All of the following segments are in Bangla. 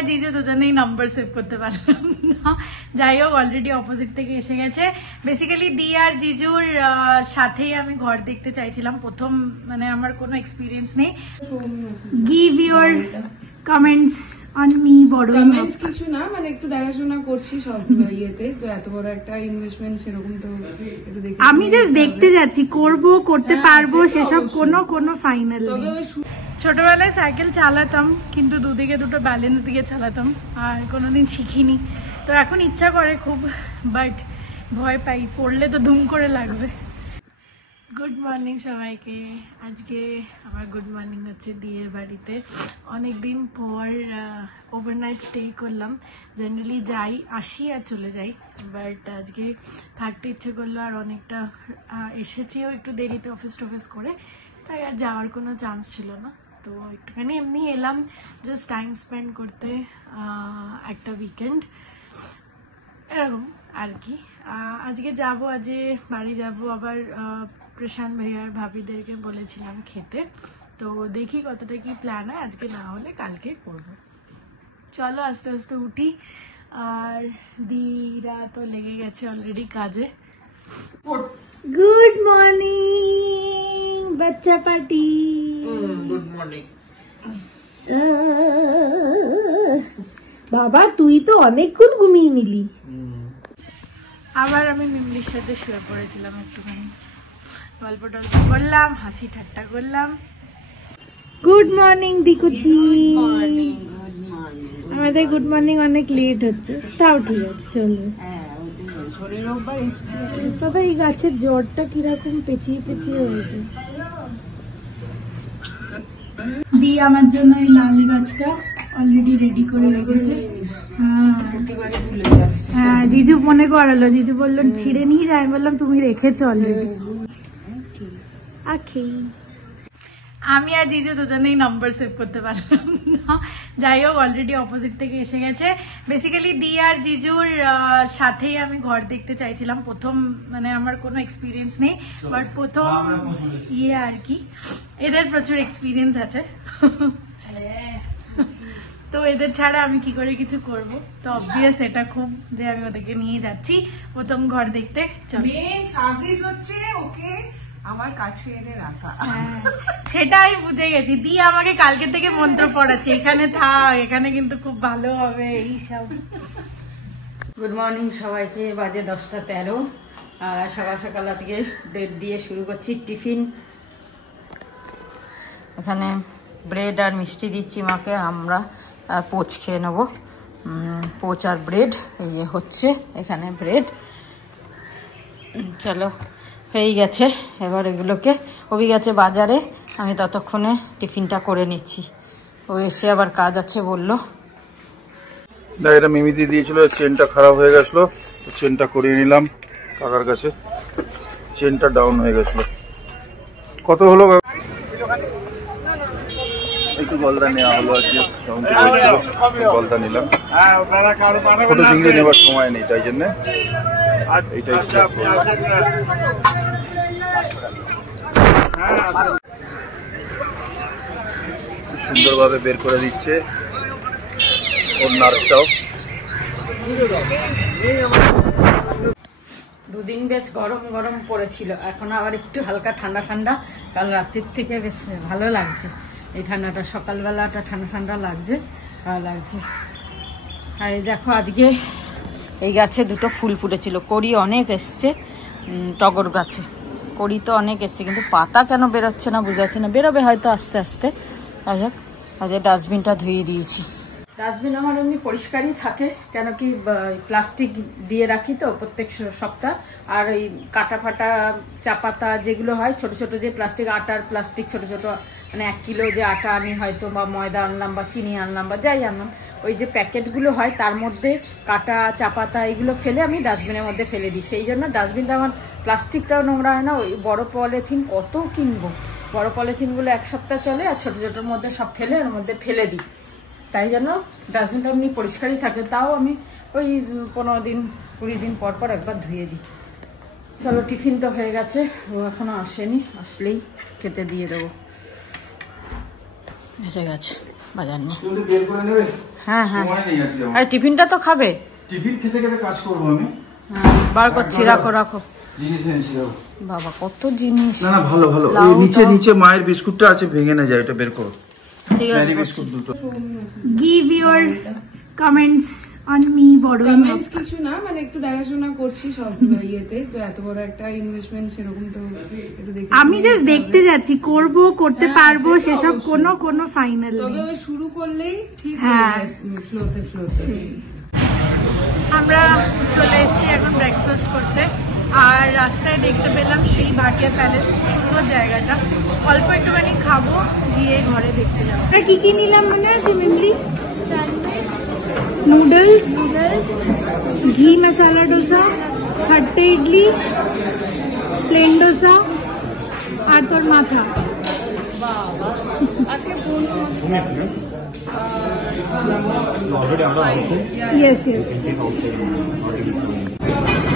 আর জিজু দুজনেই নাম্বার সেভ করতে পারলাম না। যাই হোক, অলরেডি অপোজিট থেকে এসে গেছে। বেসিক্যালি দি আর জিজুর সাথেই আমি ঘর দেখতে চাইছিলাম প্রথম, মানে আমার কোনো এক্সপিরিয়েন্স নেই। Give your comments on me. বড় কমেন্টস কিছু না, মানে একটু দেখাশোনা করছি সব ইয়েতে, তো এত বড় একটা ইনভেস্টমেন্ট সেরকম তো একটু দেখে আমি জাস্ট দেখতে যাচ্ছি, করতে পারবো সেসব কোনো ফাইনাল নেই। ছোটবেলায় সাইকেল চালাতাম, কিন্তু দুদিকে দুটো ব্যালেন্স দিয়ে চালাতাম, আর কোনোদিন শিখিনি। তো এখন ইচ্ছা করে খুব, বাট ভয় পাই, পড়লে তো ধুম করে লাগবে। গুড মর্নিং সবাইকে। আজকে আমার গুড মর্নিং হচ্ছে দিয়ের বাড়িতে। অনেকদিন পর ওভারনাইট স্টে করলাম। জেনারেলি যাই, আসি আর চলে যাই, বাট আজকে থাকতে ইচ্ছে করলো, আর অনেকটা এসেছিও একটু দেরিতে অফিস টফিস করে, তাই আর যাওয়ার কোনো চান্স ছিল না। তো একটুখানি এমনি এলাম জাস্ট টাইম স্পেন্ড করতে, একটা উইকেন্ড এরকম আর কি। আজকে যাবো, আজকে বাড়ি যাব আবার। প্রশান্ত ভাইয়ার ভাবিদেরকে বলেছিলাম খেতে, তো দেখি কতটা কি প্ল্যান হয়। আজকে না হলে কালকে করবো। চলো আস্তে আস্তে উঠি। আর দিরা তো লেগে গেছে অলরেডি কাজে। গুড মর্নিং বাচ্চা পার্টি। Good morning. বাবা তুই তো অনেকক্ষণ ঘুমিয়ে নিলি। আবার আমি মিমলির সাথে শুয়ে পড়েছিলাম, একটুখানি গল্প টল্প করলাম, হাসি ঠাট্টা করলাম। গুড মর্নিং দিকুচি। আমাদের গুড মর্নিং অনেক লেট হচ্ছে, তাও ঠিক আছে চলবে। তবে এই গাছের জ্বরটা কিরকম পেঁচিয়ে পেঁচিয়ে হয়েছে। দি আমার জন্য এই লাল গাছটা অলরেডি রেডি করে রেখেছে। হ্যাঁ জিজু মনে করালো, জিজু বললো ছিঁড়ে নিয়ে যায়, আমি বললাম তুমি রেখেছো অলরেডি। আমি আর জিজু দুজনেই নাম্বার সেভ করতে পারলাম না। যাই হোক, অলরেডি অপোজিট থেকে এসে গেছে। বেসিক্যালি দি আর জিজুর সাথেই আমি ঘর দেখতে চাইছিলাম প্রথম, মানে আমার কোনো এক্সপিরিয়েন্স নেই, বাট প্রথম ইয়ে আর কি। এদের প্রচুর এক্সপিরিয়েন্স আছে, তো এদের ছাড়া আমি কি করে কিছু করব। তো অবভিয়াস এটা খুব যে আমি ওদেরকে নিয়ে যাচ্ছি প্রথম ঘর দেখতে। ওকে আমার কাছে এনে রাখা, সেটা আমি বুঝে গেছি। দি আমাকে কালকে থেকে মন্ত্র পড়াচ্ছে, এখানে থাক, এখানে কিন্তু খুব ভালো হবে এইসব। গুড মর্নিং সবাইকে। বাজে 10:13। সকাল সকাল আজকে ব্রেড দিয়ে শুরু করছি টিফিন। এখানে ব্রেড আর মিষ্টি দিচ্ছি মাকে, আমরা পোচ খেয়ে নেবো। পোচ আর ব্রেড এই হচ্ছে এখানে ব্রেড। চলো হয়ে গেছে, এবার এগুলোকে ওই গেছে বাজারে, আমি ততক্ষণে টিফিনটা করে নিচ্ছি। ও এসে আবার কাজ আছে বললো। না এটা মিমিদি দিয়েছিল, চেনটা খারাপ হয়ে গেছিলো, চেনটা করিয়ে নিলাম কাকার কাছে। চেনটা ডাউন হয়ে গেছিলো। কত হলো? একটু গলদা নেওয়া হলো আজকে, গলদা নিলাম। ছোট চিংড়ি নেবার সময় নেই, তাই জন্যে এইটাই সুন্দরভাবে বের করে দিচ্ছে ওর নার্ভটাও। দুদিন বেশ গরম গরম পড়েছিল, এখন আবার একটু হালকা ঠান্ডা ঠান্ডা। কাল রাত্রির থেকে বেশ ভালো লাগছে এই ঠান্ডাটা, সকালবেলাটা ঠান্ডা ঠান্ডা লাগছে, ভালো লাগছে। আর এই দেখো আজকে এই গাছে দুটো ফুল ফুটেছিল, কড়ি অনেক এসছে। টগর গাছে কড়ি তো অনেক এসছে, কিন্তু পাতা কেন বেরোচ্ছে না বুঝতে পারছি না, বেরোবে হয়তো আস্তে আস্তে। তাই হোক, আজকে ডাস্টবিনটা ধুয়ে দিয়েছি। ডাস্টবিন আমার এমনি পরিষ্কারই থাকে, কেন কি প্লাস্টিক দিয়ে রাখি তো প্রত্যেক সপ্তাহ। আর ওই কাটা ফাটা চা পাতা যেগুলো হয়, ছোট ছোট যে প্লাস্টিক, আটার প্লাস্টিক ছোট ছোট, মানে 1 কিলো যে আটা আমি হয়তো বা ময়দা আনলাম বা চিনি আনলাম বা যাই আনলাম, ওই যে প্যাকেটগুলো হয় তার মধ্যে কাটা চা পাতা এগুলো ফেলে আমি ডাস্টবিনের মধ্যে ফেলে দিই। সেই জন্য ডাস্টবিনটা আমার প্লাস্টিকটাও নোংরা হয় না। ওই বড় পলিথিন কত কিনবো, বড় পলিথিনগুলো 1 সপ্তাহ চলে, আর ছোট ছোটোর মধ্যে সব ফেলে ওর মধ্যে ফেলে দিই। তাই জন্য ডাস্টবিনটা এমনি পরিষ্কারই থাকে, তাও আমি ওই 15 দিন 20 দিন পর পর একবার ধুয়ে দিই। চলো টিফিন তো হয়ে গেছে, ও এখনো আসেনি, আসলেই খেতে দিয়ে দেবো। এসে গেছে। বাজার নেই। তুমি বের করে নেবে? হ্যাঁ হ্যাঁ, সময় নেই আজকে আমার। আর টিফিনটা তো খাবে। টিফিন খেতে খেতে কাজ করবো আমি। বার করছি, রাখো রাখো। জিনিস এনেছি দাও। বাবা কত জিনিস। না না ভালো ভালো, ওই নিচে নিচে মায়ের বিস্কুটটা আছে, ভেঙে না যায়, এটা বের করো। ঠিক আছে, ম্যারি বিস্কুট দুটো। Give your comments on me বড়। কমেন্টস কিছু না, মানে একটু দেখাশোনা করছি সব ইয়েতে, তো এত বড় একটা ইনভেস্টমেন্ট সেরকম তো একটু দেখি। আমি জাস্ট দেখতে যাচ্ছি, করব করতে পারবো সেসব কোনো ফাইনাল তবে নেই। ওই শুরু করলেই ঠিক হ্যাঁ। ফ্লোতে ফ্লোতে। আমরা চলে এসেছি এখন ব্রেকফাস্ট করতে, আর রাস্তায় দেখতে পেলাম শ্রী ভাটিয়া প্যালেস, খুব সুন্দর জায়গাটা। অল্প একটুখানি খাবো, গিয়ে ঘরে দেখতে যাবো। আমরা কি কি নিলাম মনে আছে মেনলি? নুডলস, ঘি মশালা ডোসা, খট্টে ইডলি, প্লেন ডোসা, আর তোর মাথা। আজকে ইয়েস ইয়েস।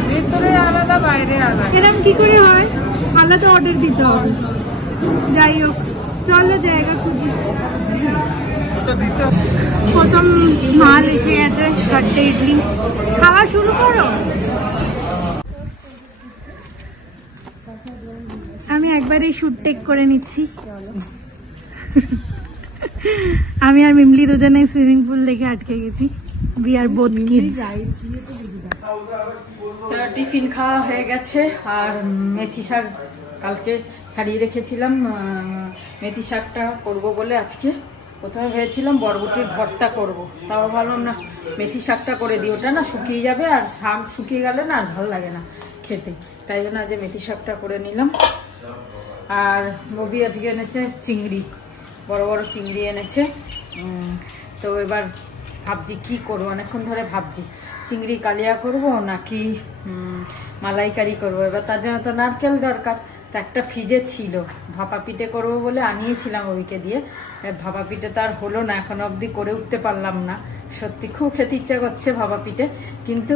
ভেতরে আলাদা বাইরে আলাদা। এরকম কি করে হয়? আলাদা অর্ডার দিতে হবে। যাই হোক, চলো জায়গা খুঁজি। প্রথম মাল এসে গেছে, খট্টে ইডলি। খাওয়া শুরু করো। আমি একবারে শুট টেক করে নিচ্ছি। আমি আর মিমলি দুজনে সুইমিং পুল দেখে আটকে গেছি। We are both kids. Tiffin খাওয়া হয়ে গেছে, আর মেথি শাক কালকে ছাড়িয়ে রেখেছিলাম। মেথি শাকটা করবো বলে আজকে প্রথমে ভেবেছিলাম বরবটির ভর্তা করব, তাও ভাবলাম না মেথি শাকটা করে দিই, ওটা না শুকিয়ে যাবে, আর শাক শুকিয়ে গেলে না আর ভালো লাগে না খেতে, তাই জন্য আজ মেথি শাকটা করে নিলাম। আর ববি আজকে এনেছে চিংড়ি, বড় বড় চিংড়ি এনেছে। তো এবার ভাবছি কি করবো, অনেকক্ষণ ধরে ভাবছি চিংড়ি কালিয়া করব নাকি মালাইকারি করব। এবার তার জন্য তো নারকেল দরকার, তো একটা ফ্রিজে ছিল, ভাপা পিঠে করবো বলে আনিয়েছিলাম ওইকে দিয়ে। ভাপা পিঠে তো আর হলো না, এখন অবধি করে উঠতে পারলাম না। সত্যি খুব খেতে ইচ্ছা করছে ভাপা পিঠে, কিন্তু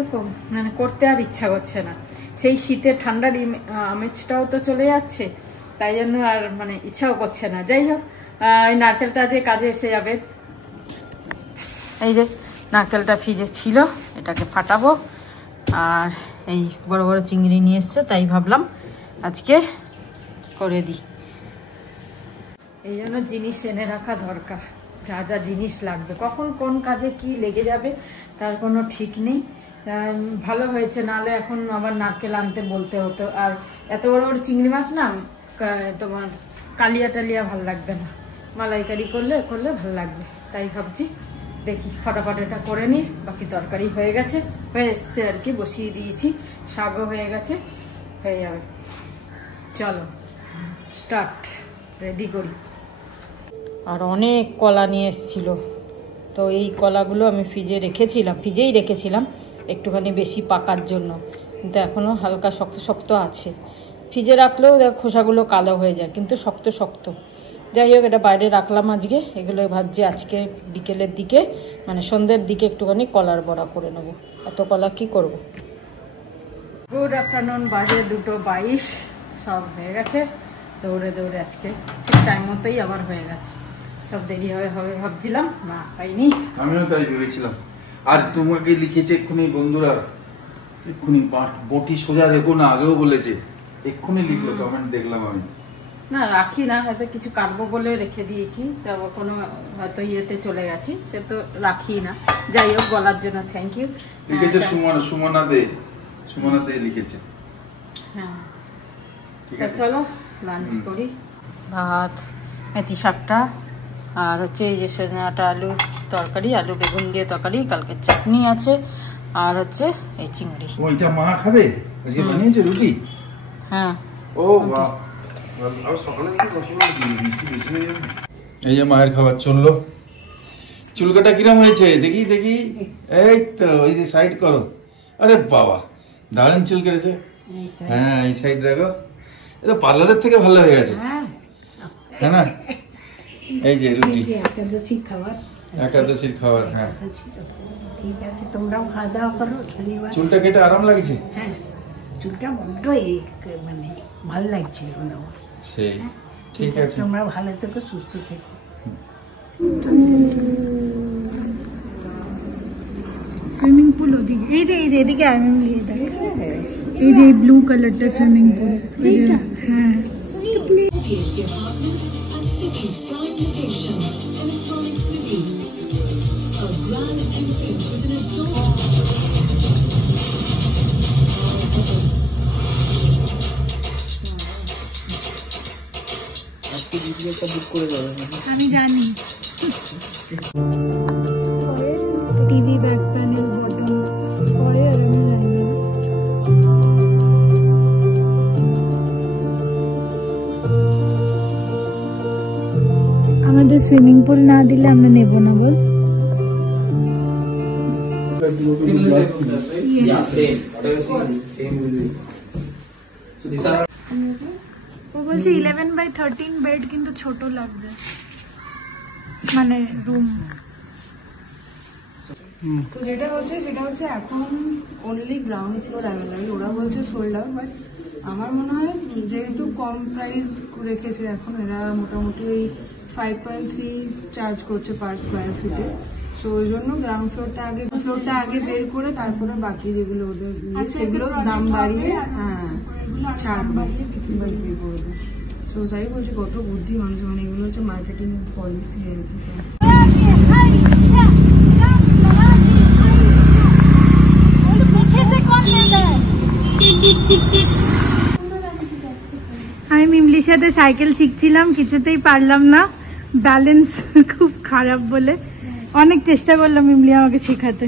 মানে করতে আর ইচ্ছা করছে না। সেই শীতে ঠান্ডার আমেজটাও তো চলে যাচ্ছে, তাই জন্য আর মানে ইচ্ছাও করছে না। যাই হোক, এই নারকেলটা দিয়ে কাজে এসে যাবে। এই যে নারকেলটা ফ্রিজে ছিল, এটাকে ফাটাবো। আর এই বড় বড় চিংড়ি নিয়ে এসছে, তাই ভাবলাম আজকে করে দিই। এই জন্য জিনিস এনে রাখা দরকার, যা যা জিনিস লাগবে, কখন কোন কাজে কি লেগে যাবে তার কোনো ঠিক নেই। ভালো হয়েছে, নাহলে এখন আবার নারকেল আনতে বলতে হতো। আর এত বড় বড় চিংড়ি মাছ না তোমার কালিয়া টালিয়া ভাল লাগবে না, মালাইকারি করলে ভাল লাগবে। তাই ভাবছি দেখি ফটাফট এটা করে নিই। বাকি তরকারি হয়ে গেছে, হয়ে এসছে আর কি, বসিয়ে দিয়েছি। শাকও হয়ে গেছে, হয়ে যাবে। চলো স্টার্ট, রেডি করি। আর অনেক কলা নিয়ে এসেছিল, তো এই কলাগুলো আমি ফ্রিজেই রেখেছিলাম একটুখানি বেশি পাকার জন্য, কিন্তু এখনও হালকা শক্ত শক্ত আছে। ফ্রিজে রাখলেও দেখ খোসাগুলো কালো হয়ে যায়, কিন্তু শক্ত শক্ত। যাই হোক, এটা বাইরে রাখলাম আজকে। এগুলো ভাবছি আজকে বিকেলের দিকে, মানে সন্ধ্যের দিকে একটুখানি কলার বড়া করে নেবো। এত কলা কি করব। গুড আফটারনুন, বাজে 2:22, সব হয়ে গেছে। দৌড়ে দৌড়ে আজকে ঠিক টাইম মতোই আবার হয়ে গেছে। সব দেরি হবে ভাবছিলাম, না হয়নি। আমিও তাই ভেবেছিলাম। আর তোমাকে লিখেছে এক্ষুনি বন্ধুরা, এক্ষুনি বটি সোজা রেখো না, আগেও বলেছে, এক্ষুনি লিখলো কমেন্ট দেখলাম আমি। না রাখি না, হয়তো কিছু কাটবো বলে রেখে দিয়েছি, তারপর কোনো হয়তো ইয়েতে চলে গেছি, সে তো রাখি না। যাই হোক, বলার জন্য থ্যাংক ইউ। লিখেছে সুমনা দে লিখেছে। হ্যাঁ, চলো লাঞ্চ করি। ভাত, মেথি শাকটা, আর হচ্ছে এই যে সজনে ডাঁটা আলুর তরকারি, আলু বেগুন দিয়ে তরকারি, কালকে চাটনি আছে, আর হচ্ছে এই চিংড়ি। ওইটা মা খাবে আজকে, বানিয়েছে রুটি। হ্যাঁ, ও বাহ, এই যে মায়ের খাবার চললো। চুল কাটা কিরম হয়েছে দেখি দেখি। এই তো ওই যে সাইড করো। আরে বাবা, দারুণ চুল কেটেছে। হ্যাঁ, এই সাইড দেখো, এটা পার্লারের থেকে ভালো হয়ে গেছে, হ্যাঁ না? এই যে রুটি, একাদশীর খাবার। হ্যাঁ ঠিক আছে, তোমরাও খাওয়া দাওয়া করো। শনিবার চুলটা কেটে আরাম লাগছে। হ্যাঁ, চুলটা বড্ড মানে ভালো লাগছিল না। সেই ঠিক আছে, তোমরা ভালো থেকো, সুস্থ থেকো। সুইমিং পুল ওদিকে, এই যে এদিকে আইমিমলি, এই যে ব্লু কালারটা সুইমিং পুল। হ্যাঁ আমি জানি। টিভি ব্যাক প্যানেল বটন পরে, আর আমি জানি আমাদের সুইমিং পুল না দিলে আমরা নেব না, বল। ও বলছে 11/13 বেড, কিন্তু ছোট লাগছে, মানে রুম। তো যেটা হচ্ছে সেটা হচ্ছে এখন অনলি গ্রাউন্ড ফ্লোর অ্যাভেলেবল, ওরা বলছে সোল্ড আউট, বাট আমার মনে হয় যেহেতু কম প্রাইস রেখেছে এখন এরা, মোটামুটি ওই 5.3 চার্জ করছে পার স্কোয়ার ফিটে। সো ওই জন্য গ্রাউন্ড ফ্লোরটা আগে বের করে তারপরে বাকি যেগুলো ওদের সেগুলো দাম বাড়িয়ে, হ্যাঁ ছাড় বাড়িয়ে বিক্রি করবে। সো তাই বলছি কত বুদ্ধি মানুষ, মানে এগুলো হচ্ছে মার্কেটিং পলিসি আর কি। আমি মিমলির সাথে সাইকেল শিখছিলাম, কিছুতেই পারলাম না, ব্যালেন্স খুব খারাপ বলে অনেক চেষ্টা করলাম মিমলি আমাকে শেখাতে।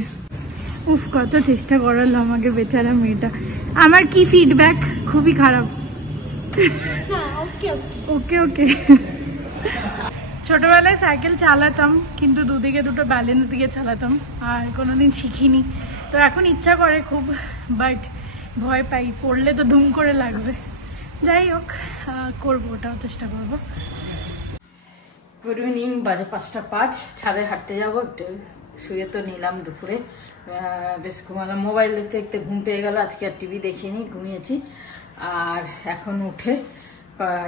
উফ, কত চেষ্টা করালো আমাকে বেচারা মেয়েটা। আমার কি ফিডব্যাক? খুবই খারাপ। ওকে ওকে। ছোটবেলায় সাইকেল চালাতাম, কিন্তু দুদিকে দুটো ব্যালেন্স দিয়ে চালাতাম, আর কোনোদিন শিখিনি। তো এখন ইচ্ছা করে খুব, বাট ভয় পাই, পড়লে তো ধুম করে লাগবে। যাই হোক, করবো, ওটাও চেষ্টা করবো। গুড ইভিনিং, বাজে 5:05, ছাদে হাঁটতে যাবো একটু। শুয়ে তো নিলাম দুপুরে, বেশ ঘুমালাম, মোবাইল দেখতে দেখতে ঘুম পেয়ে গেল। আজকে আর টিভি দেখিনি, ঘুমিয়েছি। আর এখন উঠে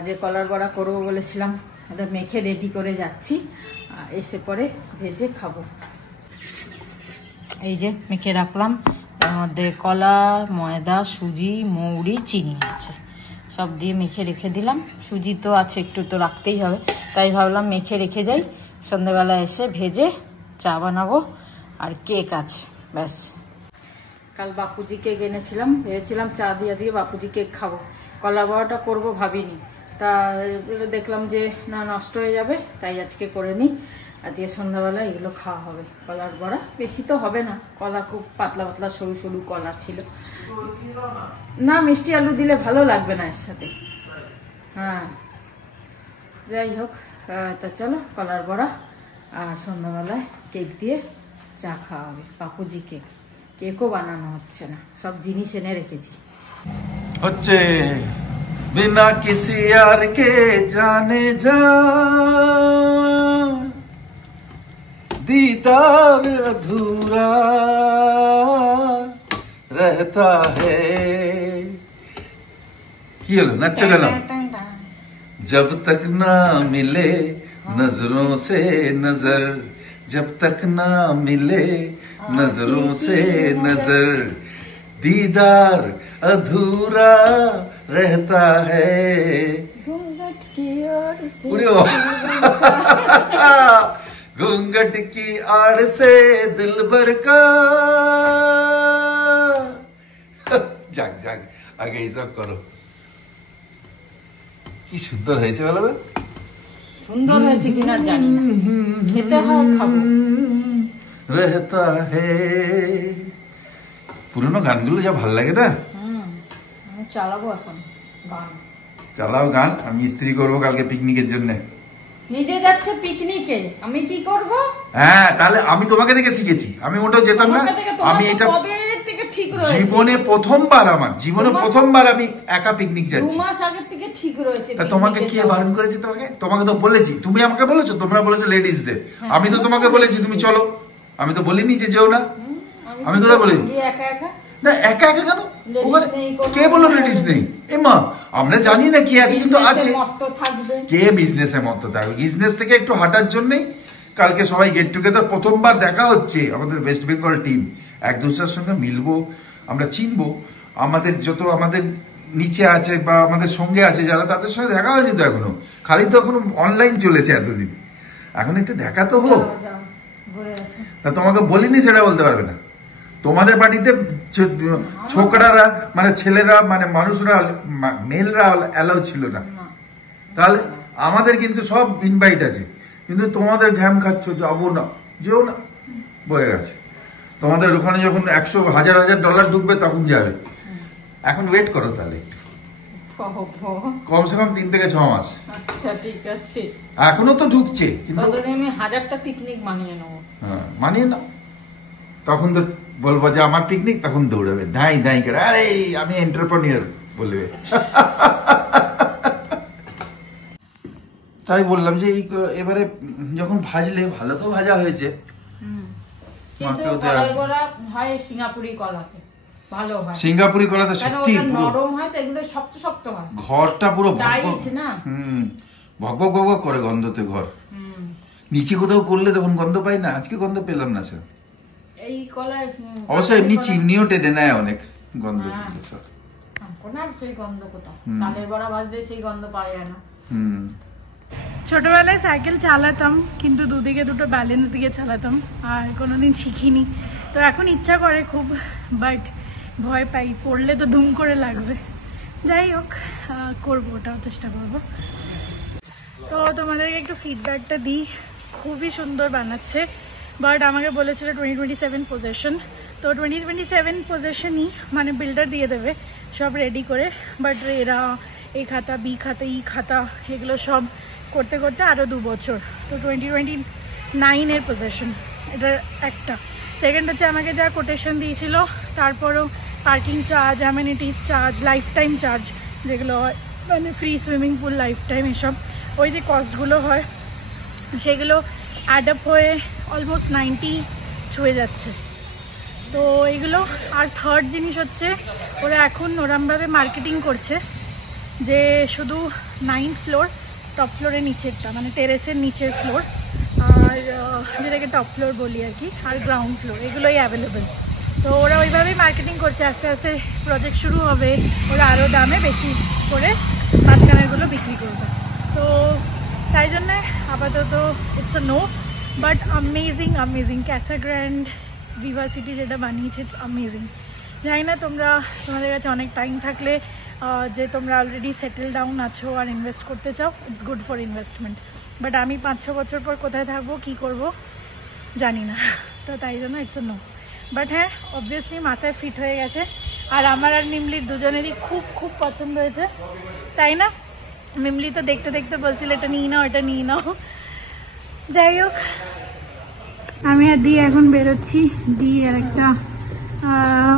যে কলার বড়া করবো বলেছিলাম ওটা মেখে রেডি করে যাচ্ছি, এসে পরে ভেজে খাবো। এই যে মেখে রাখলাম, এর মধ্যে কলা, ময়দা, সুজি, মৌরি, চিনি আছে, সব দিয়ে মেখে রেখে দিলাম। সুজি তো আছে, একটু তো রাখতেই হবে, তাই ভাবলাম মেখে রেখে যাই, সন্ধ্যাবেলা এসে ভেজে চা বানাবো। আর কেক আছে, ব্যাস। কাল বাপুজি কেক এনেছিলাম, ভেবেছিলাম চা দিয়ে দিয়ে বাপুজি কেক খাবো, কলা বড়াটা করবো ভাবিনি। তা দেখলাম যে না, নষ্ট হয়ে যাবে, তাই আজকে করে নিই। আজকে সন্ধ্যাবেলা এগুলো খাওয়া হবে, কলার বড়া। বেশি তো হবে না, কলা খুব পাতলা পাতলা সরু সরু কলা ছিল। না, মিষ্টি আলু দিলে ভালো লাগবে না এর সাথে। হ্যাঁ, যাই হোক, তা চলো কলার বড়া আর সন্ধ্যাবেলায় কেক দিয়ে চা খাওয়া হবে। বাপুজি কেকও বানানো হচ্ছে না, সব জিনিস এনে রেখেছি। হচ্ছে बिना किसी यार के जाने जा दीदार अधूरा रहता है। কি হলো, নাচছো কেন? जब तक ना मिले नजरों से नजर, जब तक ना मिले नजरों से नजर, दीदार अधूरा रहता है। घूंघट की आड़ से घूंघट की आड़ से दिलबर का जाग जाग आगे ही सब करो। কি সুন্দর হয়েছে বলো তো? সুন্দর হয়েছে কিনা জানি না, খেতে হয়, খাবো। रहता है। পুরনো গানগুলো যা ভালো লাগে না। আমি চালাবো এখন গান। চালাও গান, আমি ইস্ত্রি করবো কালকে পিকনিকের জন্য। নিজে যাচ্ছে পিকনিকে, আমি কি করব? হ্যাঁ, তাহলে আমি তোমাকে দেখে শিখেছি, আমি ওটাও যেতাম না। আমি এটা ঠিক রয়েছে, জীবনে প্রথমবার, আমার জীবনে প্রথমবার আমি একা পিকনিক যাচ্ছি। 2 মাস আগে থেকে ঠিক রয়েছে। তা তোমাকে কে বারণ করেছে? তোমাকে তো বলেছি, তুমি আমাকে বলেছো, তোমরা বলেছো লেডিসদের, আমি তো তোমাকে বলেছি তুমি চলো, আমি তো বলিনি যে যেও না। আমি কোথায় বলি একা একা না, একা একা কেন? ওখানে কে বললো লেডিস নেই? এ মা, আমরা জানি না কি আছে, কিন্তু আছে। কে বিজনেসে মত থাকবে? বিজনেস থেকে একটু হাঁটার জন্যই কালকে সবাই গেট টুগেদার, প্রথমবার দেখা হচ্ছে আমাদের ওয়েস্ট বেঙ্গল টিম, এক দুসরার সঙ্গে মিলবো, আমরা চিনবো। আমাদের যত আমাদের নিচে আছে বা আমাদের সঙ্গে আছে যারা, তাদের সঙ্গে দেখা হয়নি তো এখনো, খালি তো এখনো অনলাইন চলেছে এতদিন, এখন একটু দেখা তো হোক। তা তোমাকে বলিনি সেটা বলতে পারবে না। তোমাদের বাড়িতে ছোকরারা মানে ছেলেরা মানে মানুষরা মেলরা অ্যালাউ ছিল না, তাহলে আমাদের কিন্তু সব ইনভাইট আছে, কিন্তু তোমাদের ঘ্যাম খাচ্ছ, যাবো না, যেও না, বয়ে গেছে। তোমাদের ওখানে যখন 100,000 ডলার ঢুকবে তখন যাবে, এখন ওয়েট করো তাহলে কমসে কম 3 থেকে 6 মাস। আচ্ছা ঠিক আছে, এখনো তো ঢুকছে, কিন্তু আমি 1000টা পিকনিক মানিয়ে নেবো। হ্যাঁ মানিয়ে নাও, তখন তো বলবো যে আমার পিকনিক, তখন দৌড়াবে ধাই ধাই করে, আরে আমি এন্টারপ্রেনিউর বলবে। তাই বললাম যে এবারে যখন ভাজলে, ভালো তো ভাজা হয়েছে, সিঙ্গাপুরি কলাতে সত্যি ঘরটা পুরো ভক ভক করে গন্ধতে ঘর। নিচে কোথাও করলে তখন গন্ধ পাই না, আজকে গন্ধ পেলাম না স্যার। এই কলায় অবশ্য এমনি চিমনিও টেনে নেয় অনেক গন্ধ, সেই গন্ধ কোথাও তালের বড়া ভাজলে সেই গন্ধ পাওয়া যায় না। ছোটবেলায় সাইকেল চালাতাম, কিন্তু দুদিকে দুটো ব্যালেন্স দিয়ে চালাতাম, আর কোনোদিন শিখিনি। তো এখন ইচ্ছা করে খুব, বাট ভয় পাই, পড়লে তো ধুম করে লাগবে। যাই হোক, করবো, ওটাও চেষ্টা করবো। তো তোমাদেরকে একটু ফিডব্যাকটা দিই, খুবই সুন্দর বানাচ্ছে, বাট আমাকে বলেছিল 2027 পজেশন। তো 2027 পজেশনই মানে বিল্ডার দিয়ে দেবে সব রেডি করে, বাট এরা এই খাতা, বি খাতা, ই খাতা, এগুলো সব করতে করতে আরও 2 বছর। তো 2029 পজেশন, এটা একটা। সেকেন্ড হচ্ছে আমাকে যা কোটেশন দিয়েছিল, তারপরও parking charge, amenities charge, life time charge যেগুলো হয়, মানে free swimming pool, life time, এসব ওই যে কস্টগুলো হয়, সেগুলো অ্যাড আপ হয়ে অলমোস্ট 90 ছুঁয়ে যাচ্ছে। তো এগুলো। আর থার্ড জিনিস হচ্ছে, ওরা এখন ওরমভাবে মার্কেটিং করছে যে শুধু 9th ফ্লোর, টপ ফ্লোরের নিচেরটা, মানে টেরেসের নিচের ফ্লোর, আর যেটাকে টপ ফ্লোর বলি আর কি, আর গ্রাউন্ড ফ্লোর, এগুলোই অ্যাভেলেবেল। তো ওরা ওইভাবেই মার্কেটিং করছে, আস্তে আস্তে প্রজেক্ট শুরু হবে, ওরা আরও দামে বেশি করে মাঝখানেরগুলো বিক্রি করবে। তো তাই জন্যে আপাতত it's a no, but amazing amazing Casa Grand Viva City যেটা বানিয়েছে, ইটস অ্যামেজিং। জানি না তোমাদের কাছে অনেক টাইম থাকলে, যে তোমরা অলরেডি সেটেল ডাউন আছো আর ইনভেস্ট করতে চাও, it's good for investment. But আমি 5-6 বছর পর কোথায় থাকবো, কী করবো জানি না, তো তাই জন্য ইটস আ নো। বাট হ্যাঁ, অবভিয়াসলি মাথায় ফিট হয়ে গেছে, আর আমার আর মিমলির দুজনেরই খুব খুব পছন্দ হয়েছে, তাই না? মিমলি তো দেখতে দেখতে বলছিল এটা নিয়ে নাও, এটা নিয়ে নাও। যাই হোক, আমি আর দি এখন বেরোচ্ছি। দি আর একটা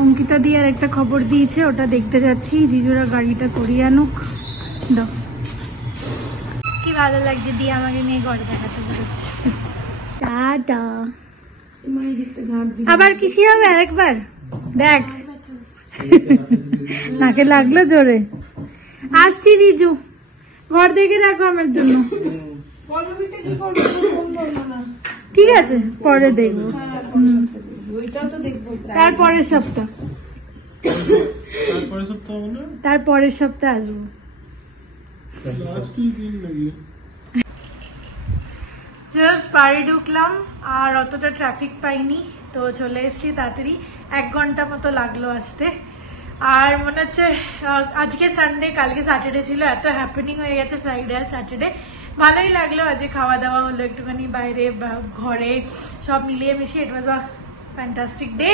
অঙ্কিতা দি আর একটা খবর দিয়েছে, ওটা দেখতে যাচ্ছি। জিজুরা গাড়িটা করিয়ে আনুক। দাও, কি ভালো লাগছে দি আমাকে নিয়ে ঘরে দেখাতে বেরোচ্ছে। টাটা। আবার কিসি হবে আরেকবার? দেখ, নাকে লাগলো জোরে। আসছি জিজু, ঘর দেখে রাখো আমার জন্য। ঠিক আছে, পরে দেখবো, তারপরের সপ্তাহ, তারপরের সপ্তাহে আসবো। জাস্ট বাড়ি ঢুকলাম, আর অতটা ট্রাফিক পাইনি, তো চলে এসেছি তাড়াতাড়ি। 1 ঘন্টা মতো লাগলো আসতে। আর মনে হচ্ছে আজকে সানডে, কালকে স্যাটারডে ছিল, এত হ্যাপেনিং হয়ে গেছে ফ্রাইডে আর স্যাটারডে। ভালোই লাগলো, আজকে খাওয়া দাওয়া হলো একটুখানি বাইরে, ঘরে, সব মিলিয়ে মিশিয়ে। ইট ওয়াজ আ ফ্যান্টাস্টিক ডে।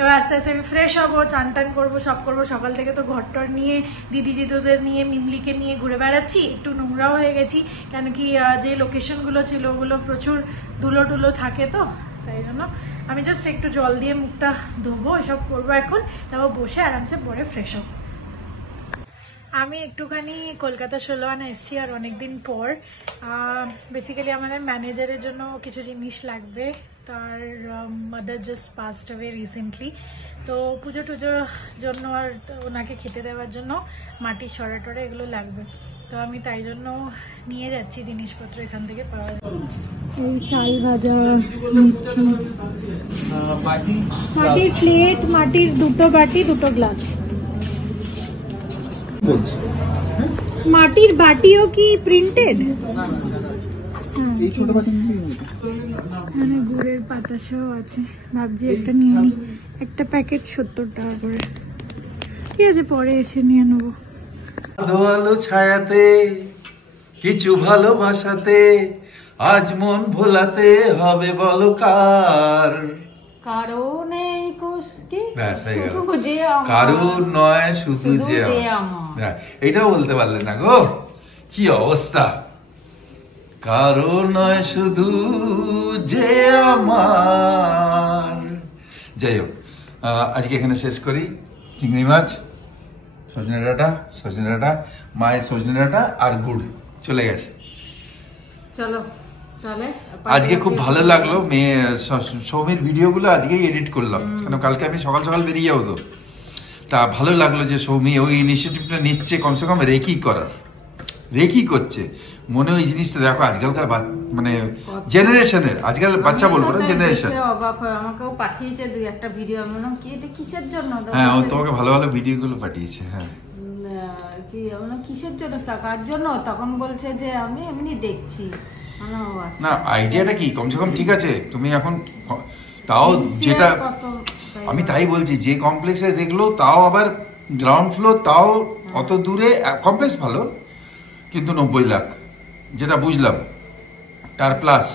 এবার আস্তে আস্তে আমি ফ্রেশ হবো, চান টান করবো, সব করবো। সকাল থেকে তো ঘরটর নিয়ে, দিদি জিতুদের নিয়ে, মিমলিকে নিয়ে ঘুরে বেড়াচ্ছি। একটু নোংরাও হয়ে গেছি, কেন কি যে লোকেশনগুলো ছিল ওগুলো প্রচুর ধুলো টুলো থাকে, তো তাই জন্য আমি জাস্ট একটু জল দিয়ে মুখটা ধোবো, এসব করবো এখন, তারপর বসে আরামসে পরে ফ্রেশ হবো। আমি একটুখানি কলকাতা 16 আনা এসেছি, আর অনেকদিন পর। বেসিক্যালি আমাদের ম্যানেজারের জন্য কিছু জিনিস লাগবে, তার mother just passed away recently. তো পুজো টুজোর জন্য আর ওনাকে খেতে দেওয়ার জন্য মাটির সরা টরা এগুলো লাগবে। তো আমি তাই জন্য নিয়ে যাচ্ছি জিনিসপত্র এখান থেকে পাওয়া যায়। এই চাল ভাজা নিচ্ছি, মাটির প্লেট, মাটির 2টো বাটি 2টো গ্লাস। মাটির বাটিও কি প্রিন্টেড? এখানে গুড়ের পাতাসাও আছে, ভাবছি একটা নিয়ে নিই। একটা প্যাকেট 70 টাকা করে। ঠিক আছে, পরে এসে নিয়ে নেবো। আলো ছায়াতে কিছু ভালোবাসাতে আজ মন ভোলাতে হবে বলো কার? কারণে কারণ নয় শুধু যে এটাও বলতে পারলে না গো, কি অবস্থা। কারণ নয় শুধু যে আমার। যাই হোক, আজকে এখানে শেষ করি। চিংড়ি মাছ, সজনে ডাঁটা, মায়ের সজনে ডাঁটা আর গুড় চলে গেছে। চলো তাহলে আজকে খুব ভালো লাগলো, মেয়ে সৌমির ভিডিওগুলো আজকেই এডিট করলাম, কারণ কালকে আমি সকাল সকাল বেরিয়ে যাবো। তো তা ভালো লাগলো যে সৌমি ওই ইনিশিয়েটিভটা নিচ্ছে, কমসে কম রেকি করছে। মনে ওই জিনিসটা দেখো আজকালকার মানে জেনারেশনের, আজকাল বাচ্চা বলবো না, জেনারেশন। অবাক হয়, আমাকেও পাঠিয়েছে 2-1টা ভিডিও। আমি বললাম কি এটা কিসের জন্য? হ্যাঁ, ও তোমাকে ভালো ভালো ভিডিওগুলো পাঠিয়েছে। হ্যাঁ, কি আমরা কিসের জন্য, কার জন্য? তখন বলছে যে আমি এমনি দেখছি। না, আইডিয়াটা কি কমসে কম ঠিক আছে। তুমি এখন তাও যেটা আমি তাই বলছি, যে কমপ্লেক্সে দেখলো তাও আবার গ্রাউন্ড ফ্লোর, তাও অত দূরে কমপ্লেক্স ভালো, কিন্তু 90 লাখ যেটা বুঝলাম তার প্লাস।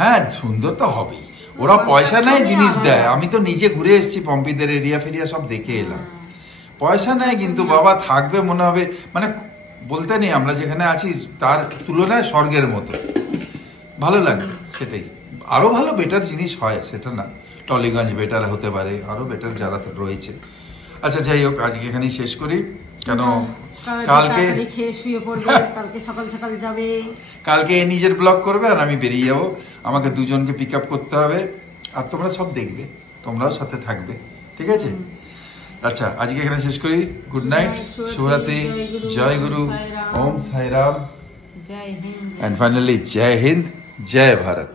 হ্যাঁ, সুন্দর তো হবেই, ওরা পয়সা নেয় জিনিস দেয়। আমি তো নিজে ঘুরে এসেছি, পম্পিদের এরিয়া ফেরিয়া সব দেখে এলাম। পয়সা নেয় কিন্তু বাবা, থাকবে মনে হবে, মানে বলতে নেই আমরা যেখানে আছি তার তুলনায় স্বর্গের মতো ভালো লাগে। সেটাই, আরো ভালো বেটার জিনিস হয় সেটা না, টলিগঞ্জ বেটার হতে পারে, আরো বেটার যারা রয়েছে। আচ্ছা যাই হোক, আজকে এখানেই শেষ করি, কেন কালকে শুয়ে পড়বে, কালকে সকাল সকাল যাবে, কালকে নিজের ব্লগ করবে আর আমি বেরিয়ে যাব। আমাকে দুজনকে পিক আপ করতে হবে, আর তোমরা সব দেখবে, তোমরাও সাথে থাকবে, ঠিক আছে? আচ্ছা, আজকে এখানে শেষ করি। গুড নাইট, শুভরাত্রি, জয় গুরু, ওম সাই রাম, জয় হিন্দ, এন্ড ফাইনালি জয় হিন্দ, জয় ভারত।